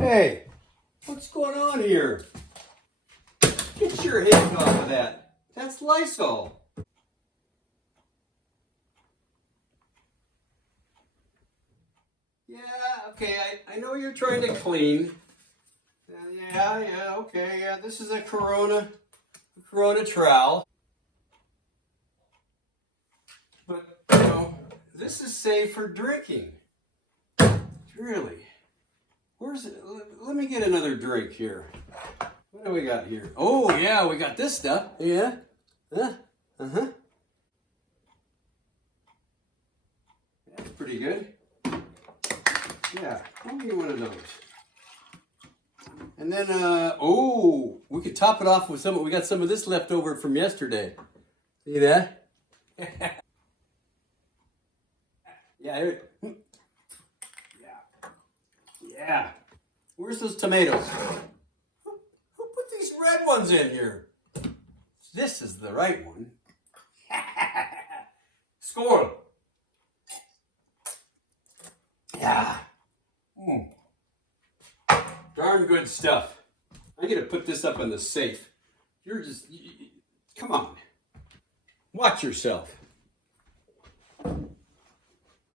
Hey, what's going on here? Get your hands off of that. That's Lysol. Yeah, okay, I know you're trying to clean. Yeah, okay, yeah, this is a Corona trowel. But, you know, this is safe for drinking. Really? Where's it? Let me get another drink here. What do we got here? Oh, yeah, we got this stuff. Yeah. Uh-huh. That's pretty good. Yeah, I'll get one of those. And then, oh, we could top it off with some, we got some of this left over from yesterday. See that? Yeah. Yeah. Where's those tomatoes? Who put these red ones in here? This is the right one. Score. Yeah. Darn good stuff. I'm going to put this up in the safe. You're just... come on. Watch yourself.